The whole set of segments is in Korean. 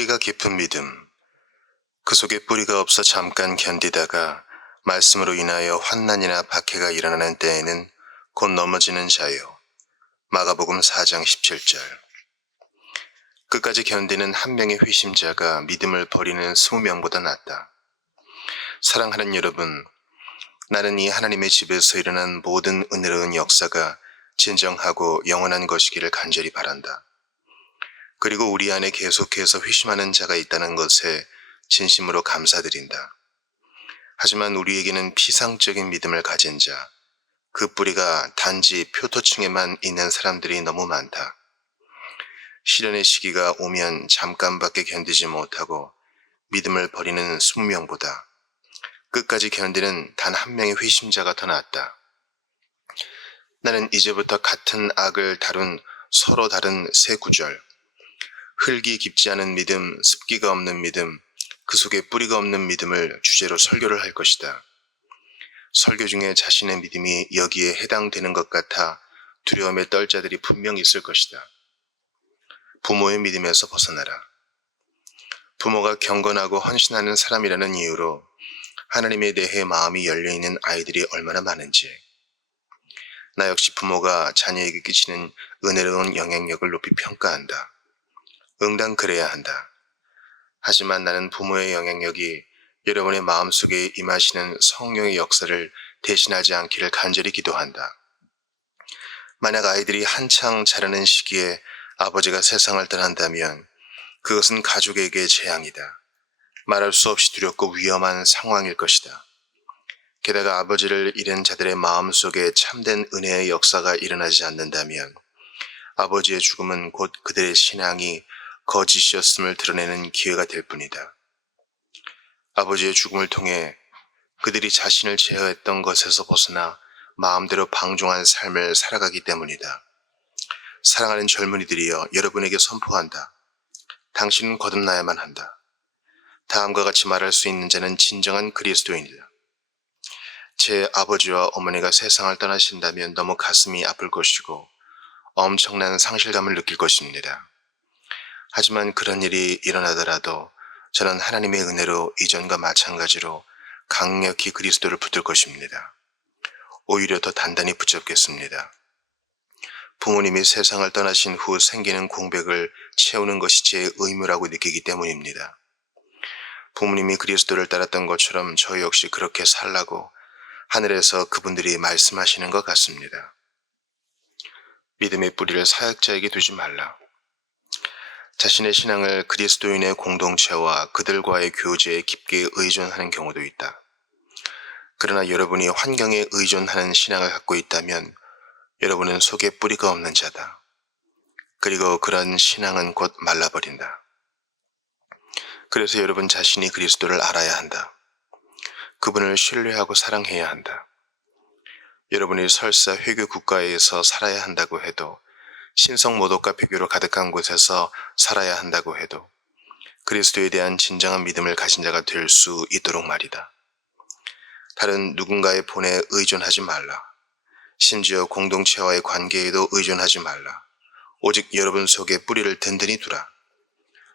뿌리가 깊은 믿음. 그 속에 뿌리가 없어 잠깐 견디다가 말씀으로 인하여 환난이나 박해가 일어나는 때에는 곧 넘어지는 자요. 마가복음 4장 17절. 끝까지 견디는 한 명의 회심자가 믿음을 버리는 20명보다 낫다. 사랑하는 여러분, 나는 이 하나님의 집에서 일어난 모든 은혜로운 역사가 진정하고 영원한 것이기를 간절히 바란다. 그리고 우리 안에 계속해서 회심하는 자가 있다는 것에 진심으로 감사드린다. 하지만 우리에게는 피상적인 믿음을 가진 자, 그 뿌리가 단지 표토층에만 있는 사람들이 너무 많다. 시련의 시기가 오면 잠깐밖에 견디지 못하고 믿음을 버리는 20명보다 끝까지 견디는 단 한 명의 회심자가 더 낫다. 나는 이제부터 같은 악을 다룬 서로 다른 세 구절, 흙이 깊지 않은 믿음, 습기가 없는 믿음, 그 속에 뿌리가 없는 믿음을 주제로 설교를 할 것이다. 설교 중에 자신의 믿음이 여기에 해당되는 것 같아 두려움에 떨 자들이 분명히 있을 것이다. 부모의 믿음에서 벗어나라. 부모가 경건하고 헌신하는 사람이라는 이유로 하나님에 대해 마음이 열려있는 아이들이 얼마나 많은지, 나 역시 부모가 자녀에게 끼치는 은혜로운 영향력을 높이 평가한다. 응당 그래야 한다. 하지만 나는 부모의 영향력이 여러분의 마음속에 임하시는 성령의 역사를 대신하지 않기를 간절히 기도한다. 만약 아이들이 한창 자라는 시기에 아버지가 세상을 떠난다면 그것은 가족에게 재앙이다. 말할 수 없이 두렵고 위험한 상황일 것이다. 게다가 아버지를 잃은 자들의 마음속에 참된 은혜의 역사가 일어나지 않는다면 아버지의 죽음은 곧 그들의 신앙이 거짓이었음을 드러내는 기회가 될 뿐이다. 아버지의 죽음을 통해 그들이 자신을 제어했던 것에서 벗어나 마음대로 방종한 삶을 살아가기 때문이다. 사랑하는 젊은이들이여, 여러분에게 선포한다. 당신은 거듭나야만 한다. 다음과 같이 말할 수 있는 자는 진정한 그리스도인이다. 제 아버지와 어머니가 세상을 떠나신다면 너무 가슴이 아플 것이고 엄청난 상실감을 느낄 것입니다. 하지만 그런 일이 일어나더라도 저는 하나님의 은혜로 이전과 마찬가지로 강력히 그리스도를 붙들 것입니다. 오히려 더 단단히 붙잡겠습니다. 부모님이 세상을 떠나신 후 생기는 공백을 채우는 것이 제 의무라고 느끼기 때문입니다. 부모님이 그리스도를 따랐던 것처럼 저 역시 그렇게 살라고 하늘에서 그분들이 말씀하시는 것 같습니다. 믿음의 뿌리를 사역자에게 두지 말라. 자신의 신앙을 그리스도인의 공동체와 그들과의 교제에 깊게 의존하는 경우도 있다. 그러나 여러분이 환경에 의존하는 신앙을 갖고 있다면 여러분은 속에 뿌리가 없는 자다. 그리고 그런 신앙은 곧 말라버린다. 그래서 여러분 자신이 그리스도를 알아야 한다. 그분을 신뢰하고 사랑해야 한다. 여러분이 설사 회교 국가에서 살아야 한다고 해도, 신성 모독과 배교로 가득한 곳에서 살아야 한다고 해도 그리스도에 대한 진정한 믿음을 가진 자가 될 수 있도록 말이다. 다른 누군가의 본에 의존하지 말라. 심지어 공동체와의 관계에도 의존하지 말라. 오직 여러분 속에 뿌리를 든든히 두라.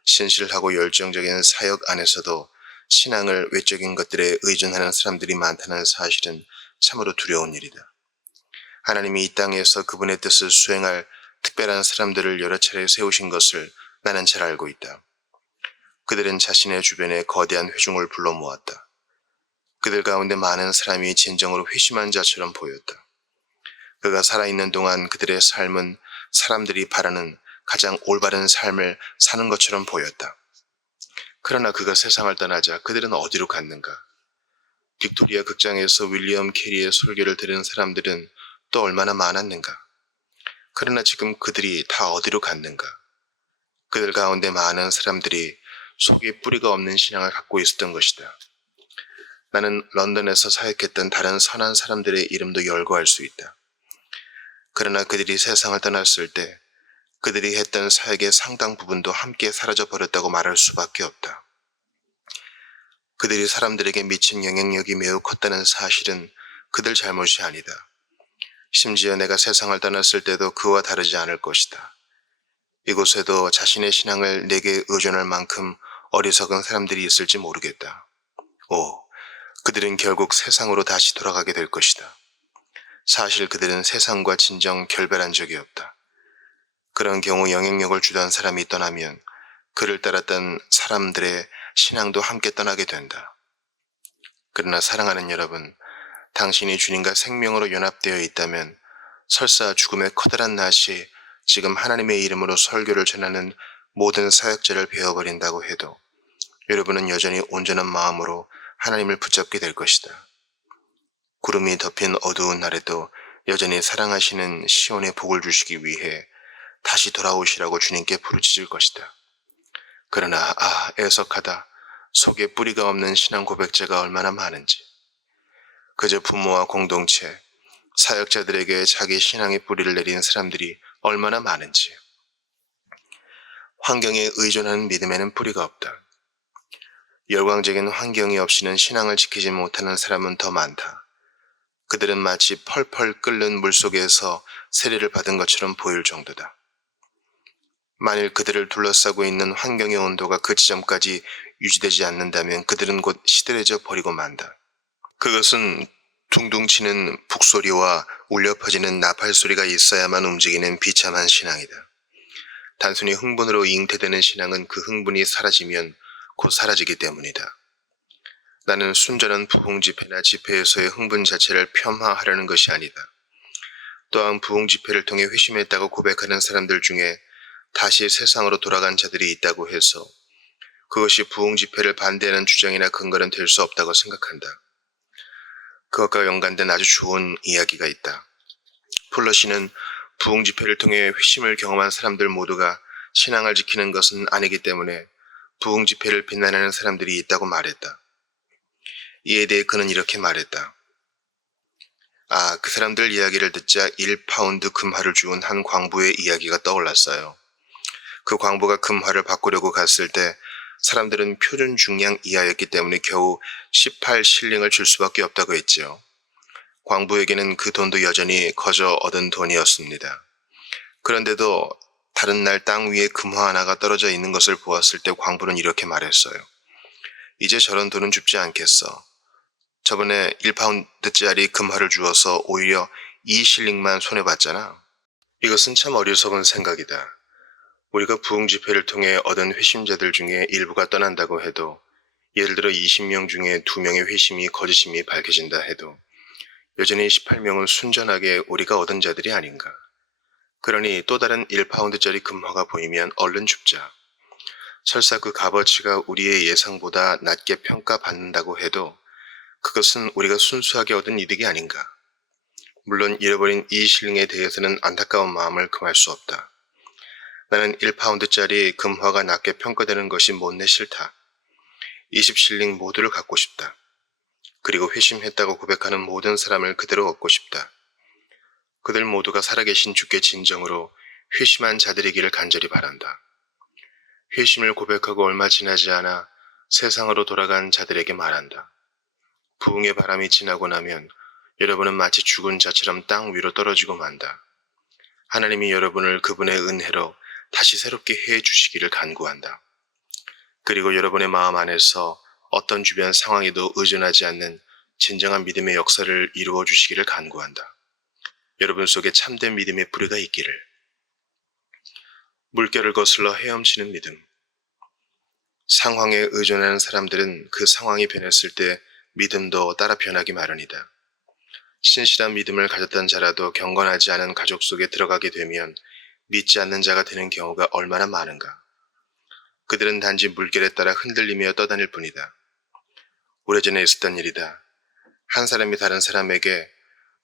신실하고 열정적인 사역 안에서도 신앙을 외적인 것들에 의존하는 사람들이 많다는 사실은 참으로 두려운 일이다. 하나님이 이 땅에서 그분의 뜻을 수행할 특별한 사람들을 여러 차례 세우신 것을 나는 잘 알고 있다. 그들은 자신의 주변에 거대한 회중을 불러 모았다. 그들 가운데 많은 사람이 진정으로 회심한 자처럼 보였다. 그가 살아있는 동안 그들의 삶은 사람들이 바라는 가장 올바른 삶을 사는 것처럼 보였다. 그러나 그가 세상을 떠나자 그들은 어디로 갔는가? 빅토리아 극장에서 윌리엄 캐리의 설교를 들은 사람들은 또 얼마나 많았는가? 그러나 지금 그들이 다 어디로 갔는가? 그들 가운데 많은 사람들이 속에 뿌리가 없는 신앙을 갖고 있었던 것이다. 나는 런던에서 사역했던 다른 선한 사람들의 이름도 열거할 수 있다. 그러나 그들이 세상을 떠났을 때 그들이 했던 사역의 상당 부분도 함께 사라져버렸다고 말할 수밖에 없다. 그들이 사람들에게 미친 영향력이 매우 컸다는 사실은 그들 잘못이 아니다. 심지어 내가 세상을 떠났을 때도 그와 다르지 않을 것이다. 이곳에도 자신의 신앙을 내게 의존할 만큼 어리석은 사람들이 있을지 모르겠다. 그들은 결국 세상으로 다시 돌아가게 될 것이다. 사실 그들은 세상과 진정 결별한 적이 없다. 그런 경우 영향력을 주던 사람이 떠나면 그를 따랐던 사람들의 신앙도 함께 떠나게 된다. 그러나 사랑하는 여러분, 당신이 주님과 생명으로 연합되어 있다면 설사 죽음의 커다란 낫이 지금 하나님의 이름으로 설교를 전하는 모든 사역자를 베어버린다고 해도 여러분은 여전히 온전한 마음으로 하나님을 붙잡게 될 것이다. 구름이 덮인 어두운 날에도 여전히 사랑하시는 시온의 복을 주시기 위해 다시 돌아오시라고 주님께 부르짖을 것이다. 그러나 애석하다. 속에 뿌리가 없는 신앙 고백자가 얼마나 많은지. 그저 부모와 공동체, 사역자들에게 자기 신앙의 뿌리를 내린 사람들이 얼마나 많은지. 환경에 의존하는 믿음에는 뿌리가 없다. 열광적인 환경이 없이는 신앙을 지키지 못하는 사람은 더 많다. 그들은 마치 펄펄 끓는 물속에서 세례를 받은 것처럼 보일 정도다. 만일 그들을 둘러싸고 있는 환경의 온도가 그 지점까지 유지되지 않는다면 그들은 곧 시들해져 버리고 만다. 그것은 둥둥 치는 북소리와 울려 퍼지는 나팔 소리가 있어야만 움직이는 비참한 신앙이다. 단순히 흥분으로 잉태되는 신앙은 그 흥분이 사라지면 곧 사라지기 때문이다. 나는 순전한 부흥 집회나 집회에서의 흥분 자체를 폄하하려는 것이 아니다. 또한 부흥 집회를 통해 회심했다고 고백하는 사람들 중에 다시 세상으로 돌아간 자들이 있다고 해서 그것이 부흥 집회를 반대하는 주장이나 근거는 될 수 없다고 생각한다. 그것과 연관된 아주 좋은 이야기가 있다. 플러시는 부흥 집회를 통해 회심을 경험한 사람들 모두가 신앙을 지키는 것은 아니기 때문에 부흥 집회를 비난하는 사람들이 있다고 말했다. 이에 대해 그는 이렇게 말했다. 그 사람들 이야기를 듣자 1파운드 금화를 주운 한 광부의 이야기가 떠올랐어요. 그 광부가 금화를 바꾸려고 갔을 때 사람들은 표준 중량 이하였기 때문에 겨우 18실링을 줄 수밖에 없다고 했지요. 광부에게는 그 돈도 여전히 거저 얻은 돈이었습니다. 그런데도 다른 날 땅 위에 금화 하나가 떨어져 있는 것을 보았을 때 광부는 이렇게 말했어요. 이제 저런 돈은 줍지 않겠어. 저번에 1파운드짜리 금화를 주어서 오히려 2실링만 손해봤잖아. 이것은 참 어리석은 생각이다. 우리가 부흥 집회를 통해 얻은 회심자들 중에 일부가 떠난다고 해도 예를 들어 20명 중에 2명의 회심이 거짓임이 밝혀진다 해도 여전히 18명은 순전하게 우리가 얻은 자들이 아닌가. 그러니 또 다른 1파운드짜리 금화가 보이면 얼른 줍자. 설사 그 값어치가 우리의 예상보다 낮게 평가받는다고 해도 그것은 우리가 순수하게 얻은 이득이 아닌가. 물론 잃어버린 이 실링에 대해서는 안타까운 마음을 금할 수 없다. 나는 1파운드짜리 금화가 낮게 평가되는 것이 못내 싫다. 20실링 모두를 갖고 싶다. 그리고 회심했다고 고백하는 모든 사람을 그대로 얻고 싶다. 그들 모두가 살아계신 주께 진정으로 회심한 자들이기를 간절히 바란다. 회심을 고백하고 얼마 지나지 않아 세상으로 돌아간 자들에게 말한다. 부흥의 바람이 지나고 나면 여러분은 마치 죽은 자처럼 땅 위로 떨어지고 만다. 하나님이 여러분을 그분의 은혜로 다시 새롭게 해 주시기를 간구한다. 그리고 여러분의 마음 안에서 어떤 주변 상황에도 의존하지 않는 진정한 믿음의 역사를 이루어 주시기를 간구한다. 여러분 속에 참된 믿음의 뿌리가 있기를. 물결을 거슬러 헤엄치는 믿음. 상황에 의존하는 사람들은 그 상황이 변했을 때 믿음도 따라 변하기 마련이다. 신실한 믿음을 가졌던 자라도 경건하지 않은 가족 속에 들어가게 되면 믿지 않는 자가 되는 경우가 얼마나 많은가. 그들은 단지 물결에 따라 흔들리며 떠다닐 뿐이다. 오래전에 있었던 일이다. 한 사람이 다른 사람에게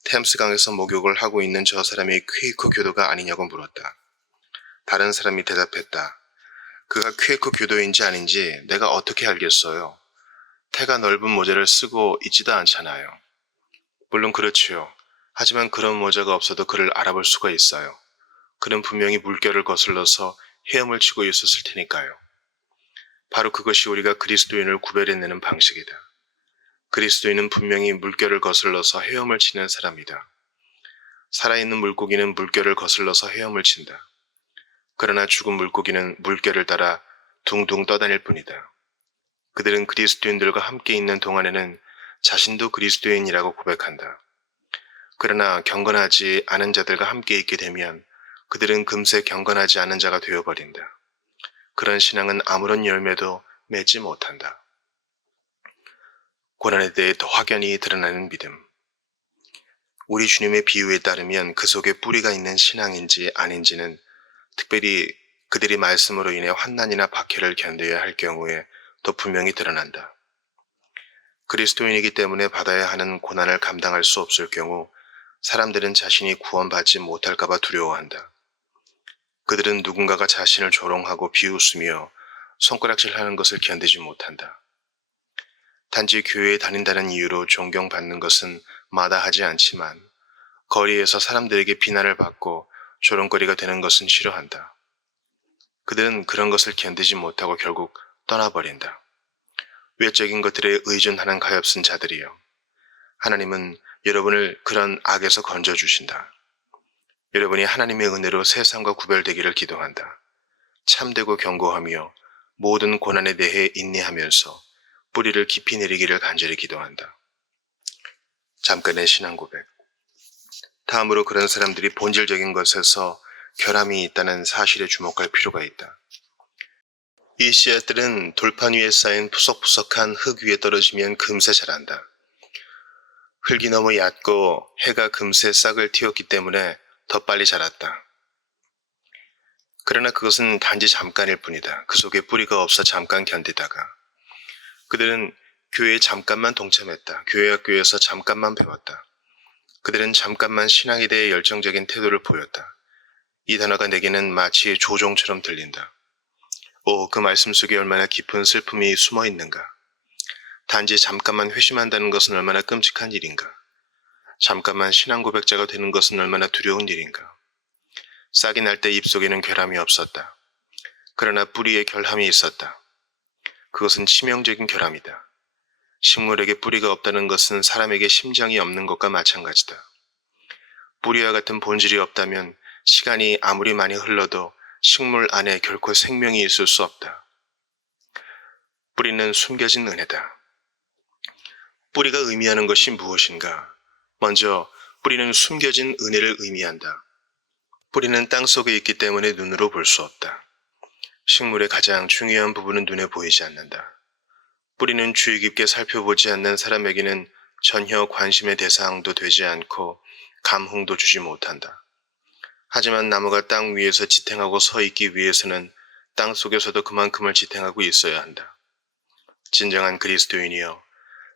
템스강에서 목욕을 하고 있는 저 사람이 퀘이커 교도가 아니냐고 물었다. 다른 사람이 대답했다. 그가 퀘이커 교도인지 아닌지 내가 어떻게 알겠어요? 태가 넓은 모자를 쓰고 있지도 않잖아요. 물론 그렇지요. 하지만 그런 모자가 없어도 그를 알아볼 수가 있어요. 그는 분명히 물결을 거슬러서 헤엄을 치고 있었을 테니까요. 바로 그것이 우리가 그리스도인을 구별해내는 방식이다. 그리스도인은 분명히 물결을 거슬러서 헤엄을 치는 사람이다. 살아있는 물고기는 물결을 거슬러서 헤엄을 친다. 그러나 죽은 물고기는 물결을 따라 둥둥 떠다닐 뿐이다. 그들은 그리스도인들과 함께 있는 동안에는 자신도 그리스도인이라고 고백한다. 그러나 경건하지 않은 자들과 함께 있게 되면 그들은 금세 경건하지 않은 자가 되어버린다. 그런 신앙은 아무런 열매도 맺지 못한다. 고난에 대해 더 확연히 드러나는 믿음. 우리 주님의 비유에 따르면 그 속에 뿌리가 있는 신앙인지 아닌지는 특별히 그들이 말씀으로 인해 환난이나 박해를 견뎌야 할 경우에 더 분명히 드러난다. 그리스도인이기 때문에 받아야 하는 고난을 감당할 수 없을 경우 사람들은 자신이 구원받지 못할까봐 두려워한다. 그들은 누군가가 자신을 조롱하고 비웃으며 손가락질하는 것을 견디지 못한다. 단지 교회에 다닌다는 이유로 존경받는 것은 마다하지 않지만 거리에서 사람들에게 비난을 받고 조롱거리가 되는 것은 싫어한다. 그들은 그런 것을 견디지 못하고 결국 떠나버린다. 외적인 것들에 의존하는 가엾은 자들이여. 하나님은 여러분을 그런 악에서 건져주신다. 여러분이 하나님의 은혜로 세상과 구별되기를 기도한다. 참되고 견고하며 모든 고난에 대해 인내하면서 뿌리를 깊이 내리기를 간절히 기도한다. 잠깐의 신앙 고백. 다음으로 그런 사람들이 본질적인 것에서 결함이 있다는 사실에 주목할 필요가 있다. 이 씨앗들은 돌판 위에 쌓인 푸석푸석한 흙 위에 떨어지면 금세 자란다. 흙이 너무 얕고 해가 금세 싹을 틔웠기 때문에 더 빨리 자랐다. 그러나 그것은 단지 잠깐일 뿐이다. 그 속에 뿌리가 없어 잠깐 견디다가 그들은 교회에 잠깐만 동참했다. 교회 학교에서 잠깐만 배웠다. 그들은 잠깐만 신앙에 대해 열정적인 태도를 보였다. 이 단어가 내게는 마치 조종처럼 들린다. 그 말씀 속에 얼마나 깊은 슬픔이 숨어 있는가. 단지 잠깐만 회심한다는 것은 얼마나 끔찍한 일인가. 잠깐만 신앙 고백자가 되는 것은 얼마나 두려운 일인가. 싹이 날 때 입속에는 결함이 없었다. 그러나 뿌리에 결함이 있었다. 그것은 치명적인 결함이다. 식물에게 뿌리가 없다는 것은 사람에게 심장이 없는 것과 마찬가지다. 뿌리와 같은 본질이 없다면 시간이 아무리 많이 흘러도 식물 안에 결코 생명이 있을 수 없다. 뿌리는 숨겨진 은혜다. 뿌리가 의미하는 것이 무엇인가? 먼저 뿌리는 숨겨진 은혜를 의미한다. 뿌리는 땅 속에 있기 때문에 눈으로 볼 수 없다. 식물의 가장 중요한 부분은 눈에 보이지 않는다. 뿌리는 주의 깊게 살펴보지 않는 사람에게는 전혀 관심의 대상도 되지 않고 감흥도 주지 못한다. 하지만 나무가 땅 위에서 지탱하고 서 있기 위해서는 땅 속에서도 그만큼을 지탱하고 있어야 한다. 진정한 그리스도인이여,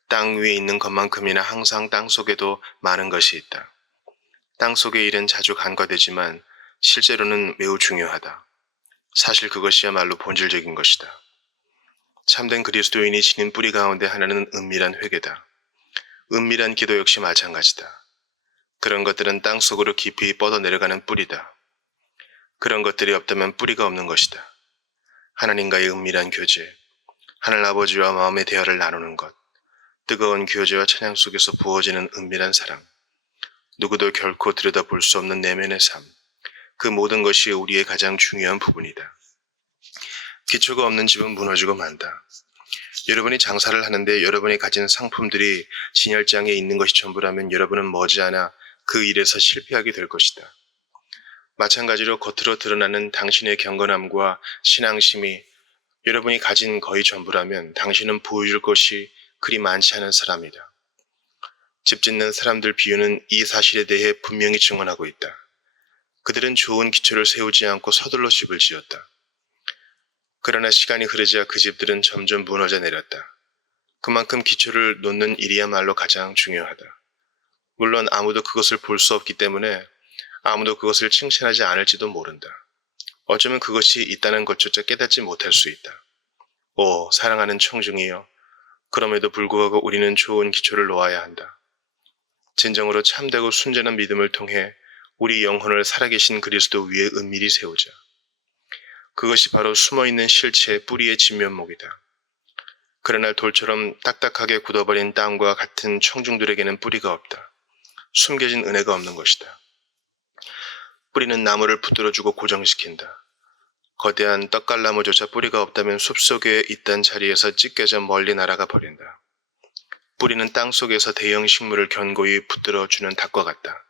땅 위에 있는 것만큼이나 항상 땅 속에도 많은 것이 있다. 땅 속의 일은 자주 간과되지만 실제로는 매우 중요하다. 사실 그것이야말로 본질적인 것이다. 참된 그리스도인이 지닌 뿌리 가운데 하나는 은밀한 회개다. 은밀한 기도 역시 마찬가지다. 그런 것들은 땅 속으로 깊이 뻗어 내려가는 뿌리다. 그런 것들이 없다면 뿌리가 없는 것이다. 하나님과의 은밀한 교제, 하늘 아버지와 마음의 대화를 나누는 것, 뜨거운 교제와 찬양 속에서 부어지는 은밀한 사랑, 누구도 결코 들여다볼 수 없는 내면의 삶, 그 모든 것이 우리의 가장 중요한 부분이다. 기초가 없는 집은 무너지고 만다. 여러분이 장사를 하는데 여러분이 가진 상품들이 진열장에 있는 것이 전부라면 여러분은 머지않아 그 일에서 실패하게 될 것이다. 마찬가지로 겉으로 드러나는 당신의 경건함과 신앙심이 여러분이 가진 거의 전부라면 당신은 보여줄 것이 그리 많지 않은 사람이다. 집 짓는 사람들 비유는 이 사실에 대해 분명히 증언하고 있다. 그들은 좋은 기초를 세우지 않고 서둘러 집을 지었다. 그러나 시간이 흐르자 그 집들은 점점 무너져 내렸다. 그만큼 기초를 놓는 일이야말로 가장 중요하다. 물론 아무도 그것을 볼 수 없기 때문에 아무도 그것을 칭찬하지 않을지도 모른다. 어쩌면 그것이 있다는 것조차 깨닫지 못할 수 있다. 사랑하는 청중이여, 그럼에도 불구하고 우리는 좋은 기초를 놓아야 한다. 진정으로 참되고 순전한 믿음을 통해 우리 영혼을 살아계신 그리스도 위에 은밀히 세우자. 그것이 바로 숨어있는 실체의 뿌리의 진면목이다. 그러나 돌처럼 딱딱하게 굳어버린 땅과 같은 청중들에게는 뿌리가 없다. 숨겨진 은혜가 없는 것이다. 뿌리는 나무를 붙들어주고 고정시킨다. 거대한 떡갈나무조차 뿌리가 없다면 숲속에 있던 자리에서 찢겨져 멀리 날아가 버린다. 뿌리는 땅속에서 대형 식물을 견고히 붙들어주는 닭과 같다.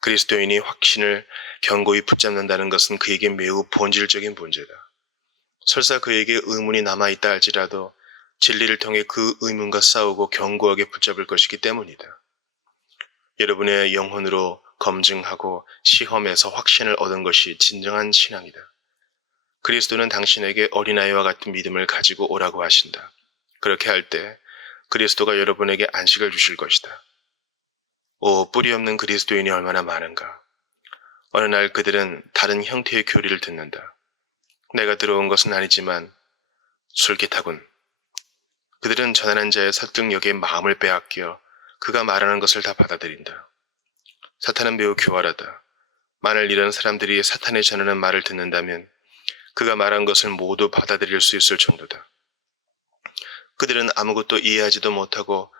그리스도인이 확신을 견고히 붙잡는다는 것은 그에게 매우 본질적인 문제다. 설사 그에게 의문이 남아있다 할지라도 진리를 통해 그 의문과 싸우고 견고하게 붙잡을 것이기 때문이다. 여러분의 영혼으로 검증하고 시험해서 확신을 얻은 것이 진정한 신앙이다. 그리스도는 당신에게 어린아이와 같은 믿음을 가지고 오라고 하신다. 그렇게 할 때 그리스도가 여러분에게 안식을 주실 것이다. 오, 뿌리 없는 그리스도인이 얼마나 많은가. 어느 날 그들은 다른 형태의 교리를 듣는다. 내가 들어온 것은 아니지만 솔깃하군. 그들은 전하는 자의 설득력에 마음을 빼앗겨 그가 말하는 것을 다 받아들인다. 사탄은 매우 교활하다. 만일 이런 사람들이 사탄이 전하는 말을 듣는다면 그가 말한 것을 모두 받아들일 수 있을 정도다. 그들은 아무것도 이해하지도 못하고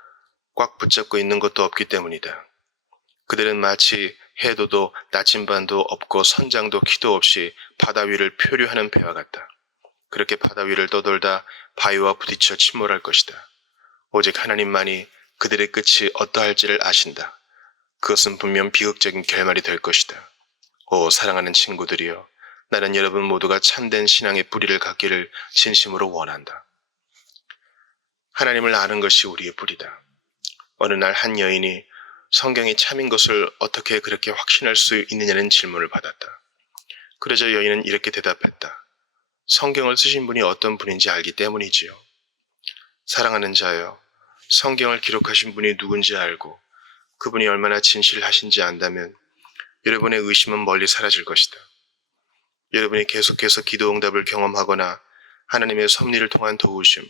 꽉 붙잡고 있는 것도 없기 때문이다. 그들은 마치 해도도 나침반도 없고 선장도 키도 없이 바다 위를 표류하는 배와 같다. 그렇게 바다 위를 떠돌다 바위와 부딪혀 침몰할 것이다. 오직 하나님만이 그들의 끝이 어떠할지를 아신다. 그것은 분명 비극적인 결말이 될 것이다. 오, 사랑하는 친구들이여, 나는 여러분 모두가 참된 신앙의 뿌리를 갖기를 진심으로 원한다. 하나님을 아는 것이 우리의 뿌리다. 어느 날 한 여인이 성경이 참인 것을 어떻게 그렇게 확신할 수 있느냐는 질문을 받았다. 그러자 여인은 이렇게 대답했다. 성경을 쓰신 분이 어떤 분인지 알기 때문이지요. 사랑하는 자여, 성경을 기록하신 분이 누군지 알고 그분이 얼마나 진실하신지 안다면 여러분의 의심은 멀리 사라질 것이다. 여러분이 계속해서 기도 응답을 경험하거나 하나님의 섭리를 통한 도우심,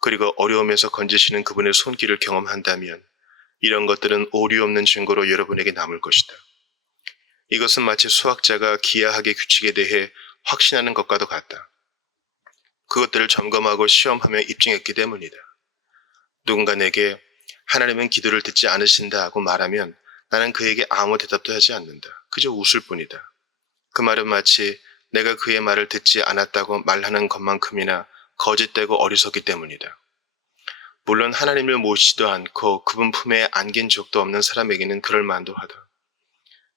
그리고 어려움에서 건지시는 그분의 손길을 경험한다면 이런 것들은 오류 없는 증거로 여러분에게 남을 것이다. 이것은 마치 수학자가 기하학의 규칙에 대해 확신하는 것과도 같다. 그것들을 점검하고 시험하며 입증했기 때문이다. 누군가 내게 하나님은 기도를 듣지 않으신다고 말하면 나는 그에게 아무 대답도 하지 않는다. 그저 웃을 뿐이다. 그 말은 마치 내가 그의 말을 듣지 않았다고 말하는 것만큼이나 거짓되고 어리석기 때문이다. 물론 하나님을 모시지도 않고 그분 품에 안긴 적도 없는 사람에게는 그럴 만도 하다.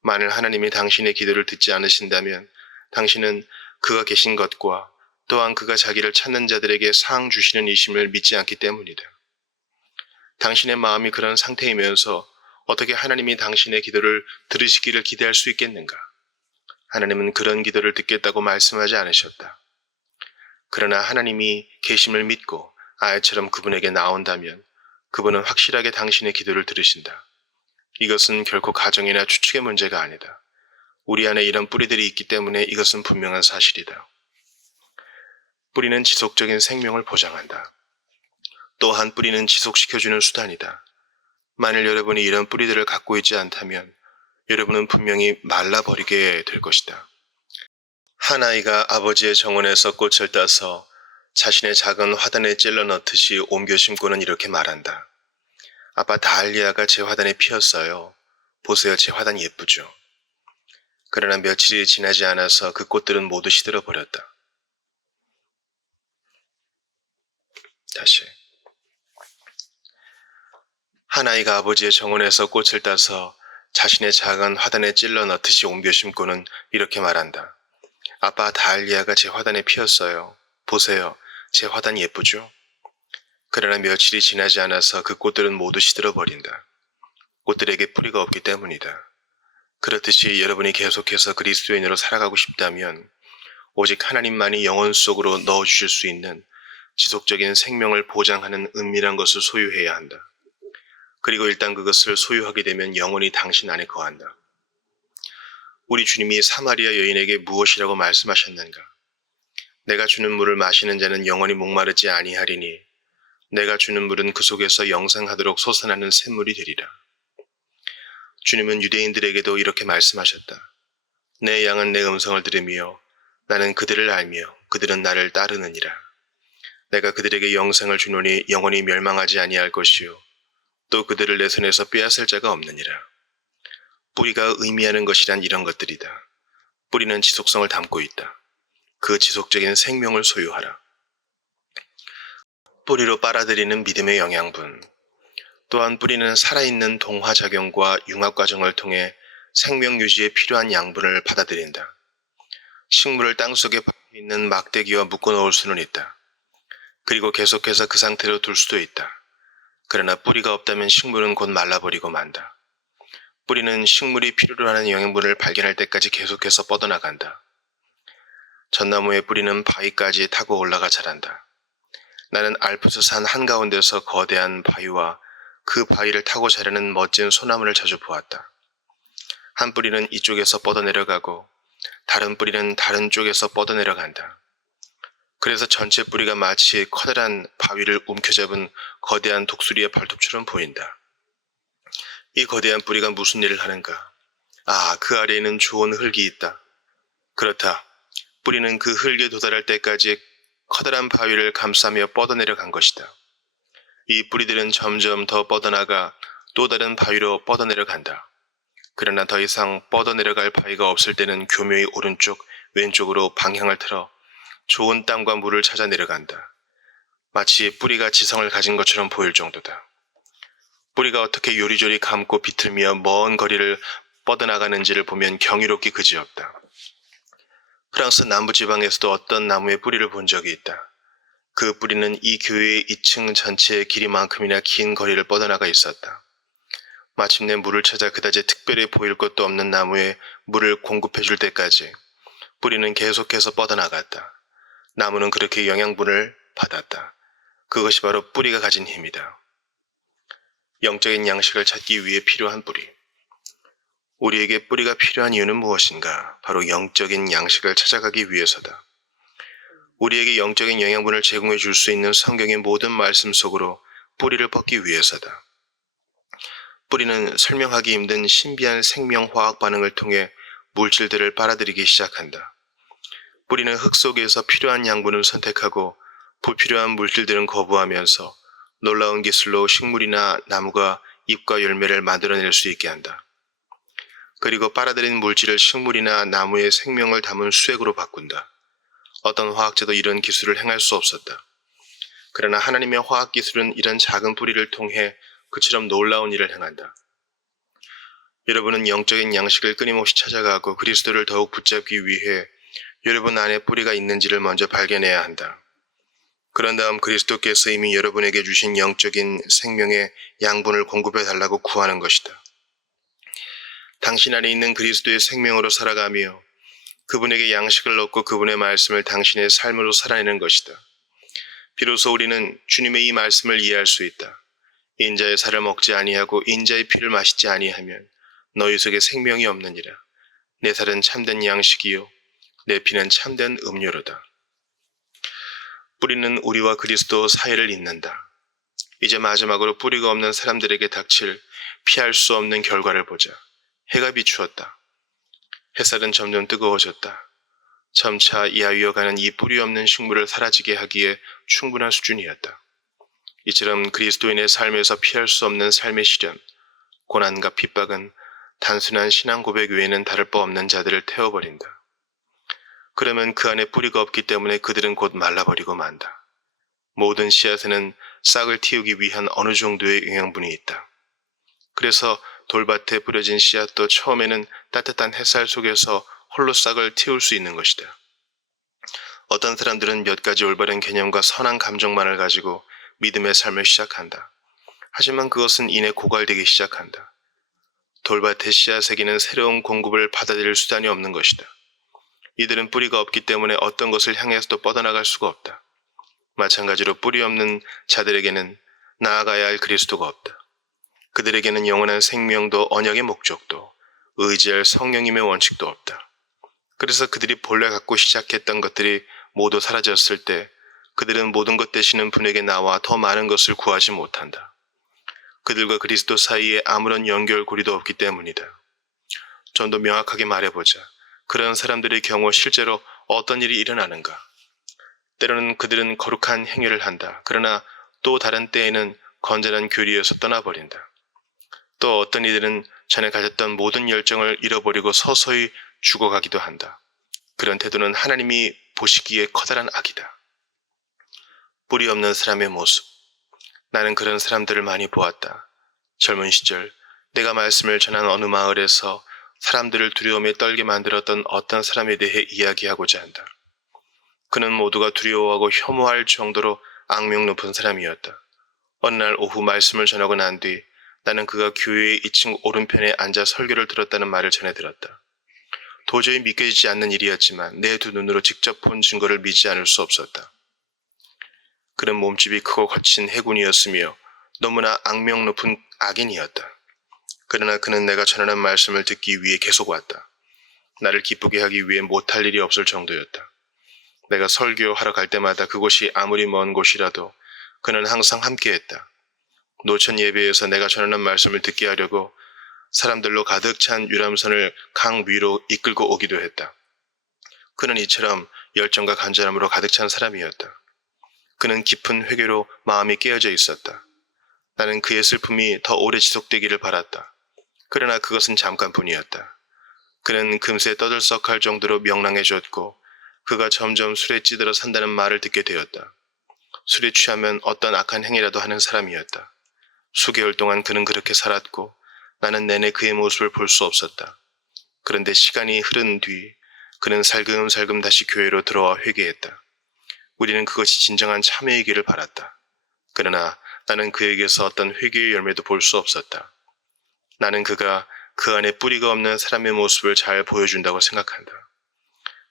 만일 하나님이 당신의 기도를 듣지 않으신다면 당신은 그가 계신 것과 또한 그가 자기를 찾는 자들에게 상 주시는 이심을 믿지 않기 때문이다. 당신의 마음이 그런 상태이면서 어떻게 하나님이 당신의 기도를 들으시기를 기대할 수 있겠는가? 하나님은 그런 기도를 듣겠다고 말씀하지 않으셨다. 그러나 하나님이 계심을 믿고 아이처럼 그분에게 나온다면 그분은 확실하게 당신의 기도를 들으신다. 이것은 결코 가정이나 추측의 문제가 아니다. 우리 안에 이런 뿌리들이 있기 때문에 이것은 분명한 사실이다. 뿌리는 지속적인 생명을 보장한다. 또한 뿌리는 지속시켜주는 수단이다. 만일 여러분이 이런 뿌리들을 갖고 있지 않다면 여러분은 분명히 말라버리게 될 것이다. 한 아이가 아버지의 정원에서 꽃을 따서 자신의 작은 화단에 찔러 넣듯이 옮겨 심고는 이렇게 말한다. 아빠 다알리아가 제 화단에 피었어요. 보세요, 제 화단 예쁘죠? 그러나 며칠이 지나지 않아서 그 꽃들은 모두 시들어 버렸다. 다시. 한 아이가 아버지의 정원에서 꽃을 따서 자신의 작은 화단에 찔러 넣듯이 옮겨 심고는 이렇게 말한다. 아빠 다알리아가 제 화단에 피었어요. 보세요, 제 화단 예쁘죠? 그러나 며칠이 지나지 않아서 그 꽃들은 모두 시들어 버린다. 꽃들에게 뿌리가 없기 때문이다. 그렇듯이 여러분이 계속해서 그리스도인으로 살아가고 싶다면 오직 하나님만이 영혼 속으로 넣어주실 수 있는 지속적인 생명을 보장하는 은밀한 것을 소유해야 한다. 그리고 일단 그것을 소유하게 되면 영혼이 당신 안에 거한다. 우리 주님이 사마리아 여인에게 무엇이라고 말씀하셨는가? 내가 주는 물을 마시는 자는 영원히 목마르지 아니하리니 내가 주는 물은 그 속에서 영생하도록 솟아나는 샘물이 되리라. 주님은 유대인들에게도 이렇게 말씀하셨다. 내 양은 내 음성을 들으며 나는 그들을 알며 그들은 나를 따르느니라. 내가 그들에게 영생을 주노니 영원히 멸망하지 아니할 것이요 또 그들을 내 손에서 빼앗을 자가 없느니라. 뿌리가 의미하는 것이란 이런 것들이다. 뿌리는 지속성을 담고 있다. 그 지속적인 생명을 소유하라. 뿌리로 빨아들이는 믿음의 영양분. 또한 뿌리는 살아있는 동화작용과 융합과정을 통해 생명 유지에 필요한 양분을 받아들인다. 식물을 땅속에 박혀 있는 막대기와 묶어 놓을 수는 있다. 그리고 계속해서 그 상태로 둘 수도 있다. 그러나 뿌리가 없다면 식물은 곧 말라버리고 만다. 뿌리는 식물이 필요로 하는 영양분을 발견할 때까지 계속해서 뻗어나간다. 전나무의 뿌리는 바위까지 타고 올라가 자란다. 나는 알프스 산 한가운데서 거대한 바위와 그 바위를 타고 자라는 멋진 소나무를 자주 보았다. 한 뿌리는 이쪽에서 뻗어내려가고 다른 뿌리는 다른 쪽에서 뻗어내려간다. 그래서 전체 뿌리가 마치 커다란 바위를 움켜잡은 거대한 독수리의 발톱처럼 보인다. 이 거대한 뿌리가 무슨 일을 하는가? 그 아래에는 좋은 흙이 있다. 그렇다. 뿌리는 그 흙에 도달할 때까지 커다란 바위를 감싸며 뻗어내려간 것이다. 이 뿌리들은 점점 더 뻗어나가 또 다른 바위로 뻗어내려간다. 그러나 더 이상 뻗어내려갈 바위가 없을 때는 교묘히 오른쪽, 왼쪽으로 방향을 틀어 좋은 땅과 물을 찾아 내려간다. 마치 뿌리가 지성을 가진 것처럼 보일 정도다. 뿌리가 어떻게 요리조리 감고 비틀며 먼 거리를 뻗어나가는지를 보면 경이롭기 그지없다. 프랑스 남부지방에서도 어떤 나무의 뿌리를 본 적이 있다. 그 뿌리는 이 교회의 2층 전체의 길이만큼이나 긴 거리를 뻗어나가 있었다. 마침내 물을 찾아 그다지 특별히 보일 것도 없는 나무에 물을 공급해 줄 때까지 뿌리는 계속해서 뻗어나갔다. 나무는 그렇게 영양분을 받았다. 그것이 바로 뿌리가 가진 힘이다. 영적인 양식을 찾기 위해 필요한 뿌리. 우리에게 뿌리가 필요한 이유는 무엇인가? 바로 영적인 양식을 찾아가기 위해서다. 우리에게 영적인 영양분을 제공해 줄 수 있는 성경의 모든 말씀 속으로 뿌리를 뻗기 위해서다. 뿌리는 설명하기 힘든 신비한 생명화학 반응을 통해 물질들을 빨아들이기 시작한다. 뿌리는 흙 속에서 필요한 양분을 선택하고 불필요한 물질들은 거부하면서 놀라운 기술로 식물이나 나무가 잎과 열매를 만들어낼 수 있게 한다. 그리고 빨아들인 물질을 식물이나 나무의 생명을 담은 수액으로 바꾼다. 어떤 화학자도 이런 기술을 행할 수 없었다. 그러나 하나님의 화학기술은 이런 작은 뿌리를 통해 그처럼 놀라운 일을 행한다. 여러분은 영적인 양식을 끊임없이 찾아가고 그리스도를 더욱 붙잡기 위해 여러분 안에 뿌리가 있는지를 먼저 발견해야 한다. 그런 다음 그리스도께서 이미 여러분에게 주신 영적인 생명의 양분을 공급해 달라고 구하는 것이다. 당신 안에 있는 그리스도의 생명으로 살아가며 그분에게 양식을 얻고 그분의 말씀을 당신의 삶으로 살아내는 것이다. 비로소 우리는 주님의 이 말씀을 이해할 수 있다. 인자의 살을 먹지 아니하고 인자의 피를 마시지 아니하면 너희 속에 생명이 없느니라. 내 살은 참된 양식이요 내 피는 참된 음료로다. 뿌리는 우리와 그리스도 사이를 잇는다. 이제 마지막으로 뿌리가 없는 사람들에게 닥칠 피할 수 없는 결과를 보자. 해가 비추었다. 햇살은 점점 뜨거워졌다. 점차 야위어가는 이 뿌리 없는 식물을 사라지게 하기에 충분한 수준이었다. 이처럼 그리스도인의 삶에서 피할 수 없는 삶의 시련, 고난과 핍박은 단순한 신앙 고백 외에는 다를 바 없는 자들을 태워버린다. 그러면 그 안에 뿌리가 없기 때문에 그들은 곧 말라버리고 만다. 모든 씨앗에는 싹을 틔우기 위한 어느 정도의 영양분이 있다. 그래서 돌밭에 뿌려진 씨앗도 처음에는 따뜻한 햇살 속에서 홀로 싹을 틔울 수 있는 것이다. 어떤 사람들은 몇 가지 올바른 개념과 선한 감정만을 가지고 믿음의 삶을 시작한다. 하지만 그것은 이내 고갈되기 시작한다. 돌밭의 씨앗에게는 새로운 공급을 받아들일 수단이 없는 것이다. 이들은 뿌리가 없기 때문에 어떤 것을 향해서도 뻗어나갈 수가 없다. 마찬가지로 뿌리 없는 자들에게는 나아가야 할 그리스도가 없다. 그들에게는 영원한 생명도 언약의 목적도 의지할 성령님의 원칙도 없다. 그래서 그들이 본래 갖고 시작했던 것들이 모두 사라졌을 때 그들은 모든 것 되시는 분에게 나와 더 많은 것을 구하지 못한다. 그들과 그리스도 사이에 아무런 연결고리도 없기 때문이다. 좀 더 명확하게 말해보자. 그런 사람들의 경우 실제로 어떤 일이 일어나는가? 때로는 그들은 거룩한 행위를 한다. 그러나 또 다른 때에는 건전한 교리에서 떠나버린다. 또 어떤 이들은 전에 가졌던 모든 열정을 잃어버리고 서서히 죽어가기도 한다. 그런 태도는 하나님이 보시기에 커다란 악이다. 뿌리 없는 사람의 모습. 나는 그런 사람들을 많이 보았다. 젊은 시절 내가 말씀을 전한 어느 마을에서 사람들을 두려움에 떨게 만들었던 어떤 사람에 대해 이야기하고자 한다. 그는 모두가 두려워하고 혐오할 정도로 악명 높은 사람이었다. 어느 날 오후 말씀을 전하고 난 뒤 나는 그가 교회의 2층 오른편에 앉아 설교를 들었다는 말을 전해 들었다. 도저히 믿겨지지 않는 일이었지만 내 두 눈으로 직접 본 증거를 믿지 않을 수 없었다. 그는 몸집이 크고 거친 해군이었으며 너무나 악명 높은 악인이었다. 그러나 그는 내가 전하는 말씀을 듣기 위해 계속 왔다. 나를 기쁘게 하기 위해 못할 일이 없을 정도였다. 내가 설교하러 갈 때마다 그곳이 아무리 먼 곳이라도 그는 항상 함께했다. 노천 예배에서 내가 전하는 말씀을 듣게 하려고 사람들로 가득 찬 유람선을 강 위로 이끌고 오기도 했다. 그는 이처럼 열정과 간절함으로 가득 찬 사람이었다. 그는 깊은 회개로 마음이 깨어져 있었다. 나는 그의 슬픔이 더 오래 지속되기를 바랐다. 그러나 그것은 잠깐뿐이었다. 그는 금세 떠들썩할 정도로 명랑해졌고 그가 점점 술에 찌들어 산다는 말을 듣게 되었다. 술에 취하면 어떤 악한 행위라도 하는 사람이었다. 수개월 동안 그는 그렇게 살았고 나는 내내 그의 모습을 볼 수 없었다. 그런데 시간이 흐른 뒤 그는 살금살금 다시 교회로 들어와 회개했다. 우리는 그것이 진정한 참회이기를 바랐다. 그러나 나는 그에게서 어떤 회개의 열매도 볼 수 없었다. 나는 그가 그 안에 뿌리가 없는 사람의 모습을 잘 보여준다고 생각한다.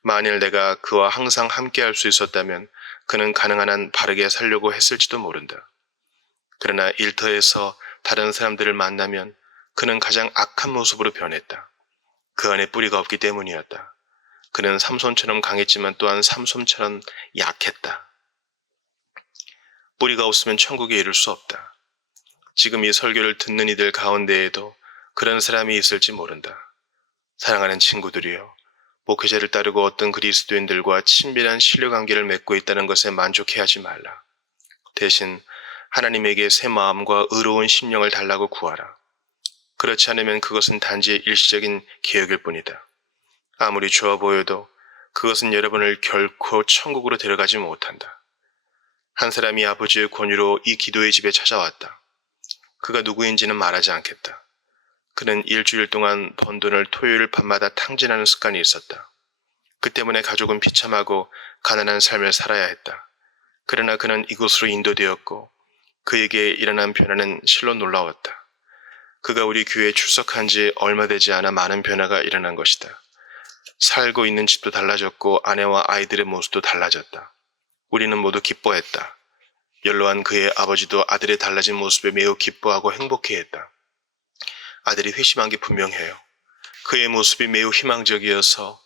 만일 내가 그와 항상 함께할 수 있었다면 그는 가능한 한 바르게 살려고 했을지도 모른다. 그러나 일터에서 다른 사람들을 만나면 그는 가장 악한 모습으로 변했다. 그 안에 뿌리가 없기 때문이었다. 그는 삼손처럼 강했지만 또한 삼손처럼 약했다. 뿌리가 없으면 천국에 이를 수 없다. 지금 이 설교를 듣는 이들 가운데에도 그런 사람이 있을지 모른다. 사랑하는 친구들이여, 목회자를 따르고 어떤 그리스도인들과 친밀한 신뢰관계를 맺고 있다는 것에 만족해하지 말라. 대신 하나님에게 새 마음과 의로운 심령을 달라고 구하라. 그렇지 않으면 그것은 단지 일시적인 개혁일 뿐이다. 아무리 좋아 보여도 그것은 여러분을 결코 천국으로 데려가지 못한다. 한 사람이 아버지의 권유로 이 기도의 집에 찾아왔다. 그가 누구인지는 말하지 않겠다. 그는 일주일 동안 번 돈을 토요일 밤마다 탕진하는 습관이 있었다. 그 때문에 가족은 비참하고 가난한 삶을 살아야 했다. 그러나 그는 이곳으로 인도되었고 그에게 일어난 변화는 실로 놀라웠다. 그가 우리 교회에 출석한 지 얼마 되지 않아 많은 변화가 일어난 것이다. 살고 있는 집도 달라졌고 아내와 아이들의 모습도 달라졌다. 우리는 모두 기뻐했다. 연로한 그의 아버지도 아들의 달라진 모습에 매우 기뻐하고 행복해했다. 아들이 회심한 게 분명해요. 그의 모습이 매우 희망적이어서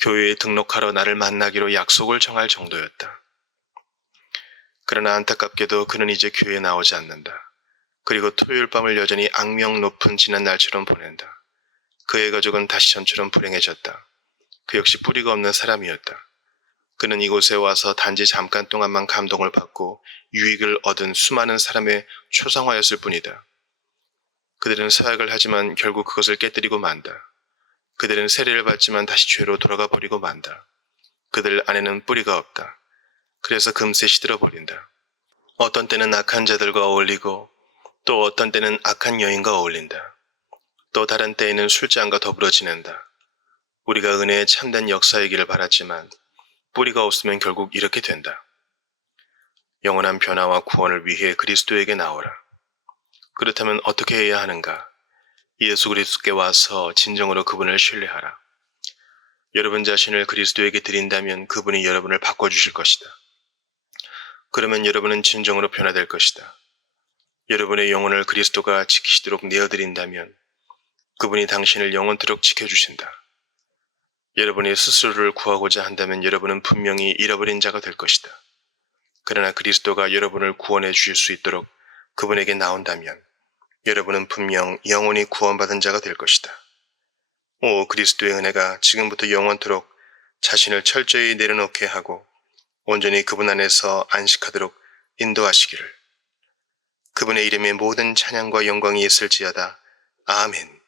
교회에 등록하러 나를 만나기로 약속을 정할 정도였다. 그러나 안타깝게도 그는 이제 교회에 나오지 않는다. 그리고 토요일 밤을 여전히 악명 높은 지난 날처럼 보낸다. 그의 가족은 다시 전처럼 불행해졌다. 그 역시 뿌리가 없는 사람이었다. 그는 이곳에 와서 단지 잠깐 동안만 감동을 받고 유익을 얻은 수많은 사람의 초상화였을 뿐이다. 그들은 사역을 하지만 결국 그것을 깨뜨리고 만다. 그들은 세례를 받지만 다시 죄로 돌아가 버리고 만다. 그들 안에는 뿌리가 없다. 그래서 금세 시들어 버린다. 어떤 때는 악한 자들과 어울리고 또 어떤 때는 악한 여인과 어울린다. 또 다른 때에는 술잔과 더불어 지낸다. 우리가 은혜의 참된 역사이기를 바랐지만 뿌리가 없으면 결국 이렇게 된다. 영원한 변화와 구원을 위해 그리스도에게 나오라. 그렇다면 어떻게 해야 하는가? 예수 그리스도께 와서 진정으로 그분을 신뢰하라. 여러분 자신을 그리스도에게 드린다면 그분이 여러분을 바꿔주실 것이다. 그러면 여러분은 진정으로 변화될 것이다. 여러분의 영혼을 그리스도가 지키시도록 내어드린다면 그분이 당신을 영원토록 지켜주신다. 여러분이 스스로를 구하고자 한다면 여러분은 분명히 잃어버린 자가 될 것이다. 그러나 그리스도가 여러분을 구원해 주실 수 있도록 그분에게 나온다면 여러분은 분명 영원히 구원받은 자가 될 것이다. 오 그리스도의 은혜가 지금부터 영원토록 자신을 철저히 내려놓게 하고 온전히 그분 안에서 안식하도록 인도하시기를. 그분의 이름에 모든 찬양과 영광이 있을지어다. 아멘.